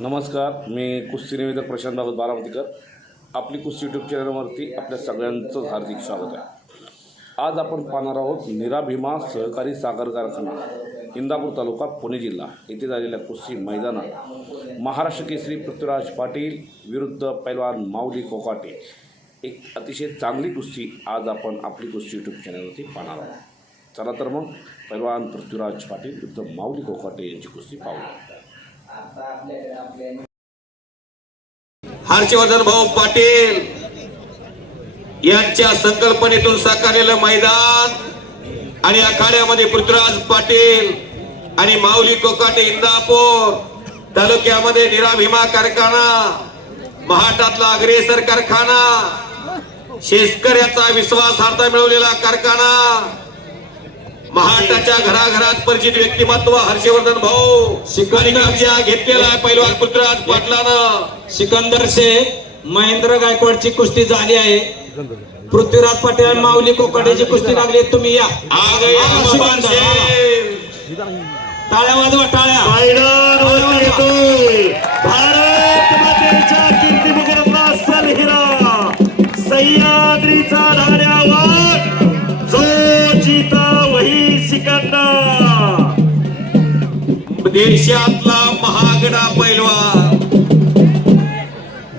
नमस्कार मी कुस्ती निवेदक प्रशांत बाबत बारामतीकर. आपली कुस्ती यूट्यूब चॅनलवरती आपल्या सगळ्यांचं हार्दिक स्वागत आहे. आज आपण पाहणार आहोत निराभिमा सहकारी साखर कारखाना इंदापूर तालुका पुणे जिल्हा. येथे झालेल्या कुस्ती मैदानात महाराष्ट्र केसरी पृथ्वीराज पाटील विरुद्ध पैलवान माऊली कोकाटे. एक अतिशय चांगली कुस्ती आज आपण आपली कुस्ती यूट्यूब चॅनलवरती पाहणार आहोत. चला तर मग पैलवान पृथ्वीराज पाटील विरुद्ध माऊली कोकाटे यांची कुस्ती पाहूया. हर्षवर्धन भाऊ पाटील यांच्या संकल्पनेतून साकारलेलं मैदान आणि आखाड्यामध्ये पृथ्वीराज पाटील आणि माऊली कोकाटे इंदापूर तालुक्यामध्ये निराभिमा कारखाना महाटातला अग्रेसर कारखाना शेतकऱ्याचा विश्वासार्थ मिळवलेला कारखाना महाटाच्या घराघरात परिचित व्यक्तिमत्व हर्षवर्धन भाऊ. शिकारी कब्जा घेतलेला आहे पैलवान पृथ्वीराज पाटलानं. सिकंदर शेख महेंद्र गायकवाडची कुस्ती झाली आहे. पृथ्वीराज पाटील आणि माऊली कोकाटेची कुस्ती लागली तुम्ही या. शेख. टाळ्या देशातला महागडा पैलवान.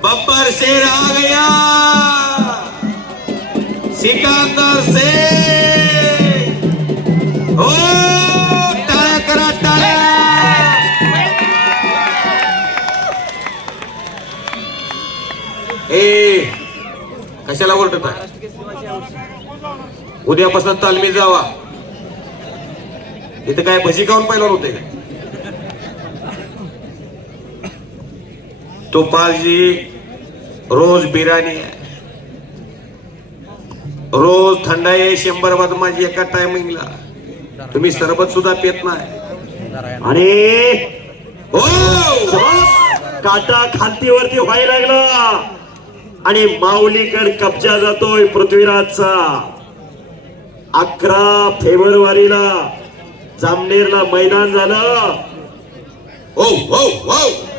बब्बर शेर आ गया. सिकंदर से हो टाळ्या करा टाळ्या. ए कशाला बोलत आहे? उद्यापासून तालमी जावा. इथं काय भजी खाऊन पहिला होते काय तुपाजी रोज बिर्याणी रोज थंडाई आहे शंभर बदमाजी एका टायमिंगला तुम्ही सरबत सुद्धा पेत नाही. आणि हो! काटा खालतीवरती व्हायला लागला. आणि माऊलीकड कब्जा जातोय पृथ्वीराजचा. अकरा फेब्रुवारीला जामनेरला मैदान झालं. हो हो हो!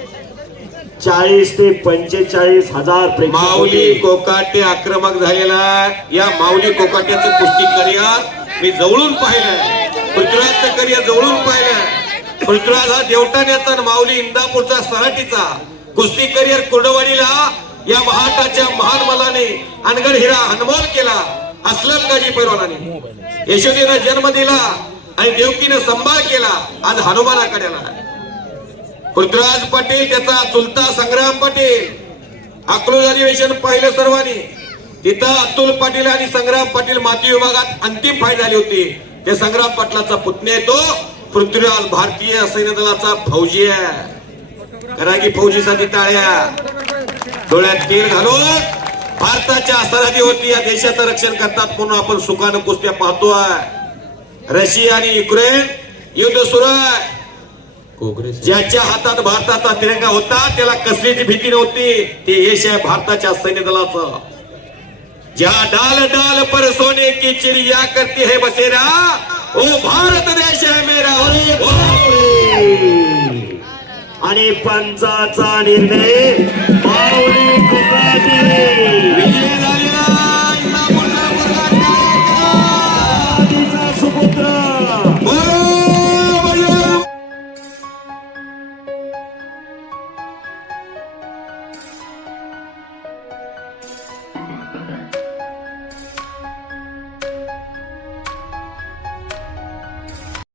चाळीस ते पंचेचाळीस हजार माऊली. कोकाटे आक्रमक झालेला आहे. या माऊली कोकाट्याचं कुस्ती करिअर मी जवळून पाहिलंय. पृथ्वीराजचं करिअर जवळून पाहिलंय. पृथ्वीराज हा देवटाण्याचा आणि माऊली इंदापूरचा सराटीचा. कुस्ती करिअर कुर्डवाडीला या महाटाच्या महान मलाने अनगड हिरा अनमोल केला अस्लम गाजी पैलवानाने यशोदीनं जन्म दिला आणि देवकीनं संभाळ केला आज हनुमानाकडे आला. पृथ्वीराज पाटील त्याचा चुलता संग्राम पाटील. अकलूज अधिवेशन पाहिलं सर्वांनी. तिथं अतुल पाटील आणि संग्राम पाटील माती विभागात अंतिम फाय झाली होती. ते संग्राम पाटलाचा पुतणे तो पृथ्वीराज भारतीय सैन्य दलाचा फौजी आहे. करा की फौजीसाठी टाळ्या. डोळ्यात तेल घालून भारताच्या सरहदी होती. या देशाचं रक्षण करतात म्हणून आपण सुखानं कुस्त्या आहे रशिया आणि युक्रेन युद्ध सुरू आहे. ज्याच्या हातात भारताचा तिरंगा होता त्याला कसलीची भीती नव्हती. ते यश आहे भारताच्या सैन्य दलाचं ज्या डाल डाल पर सोने की चिड़िया करती है बसेरा ओ भारत देश है मेरा आणि पंचाचा निर्णय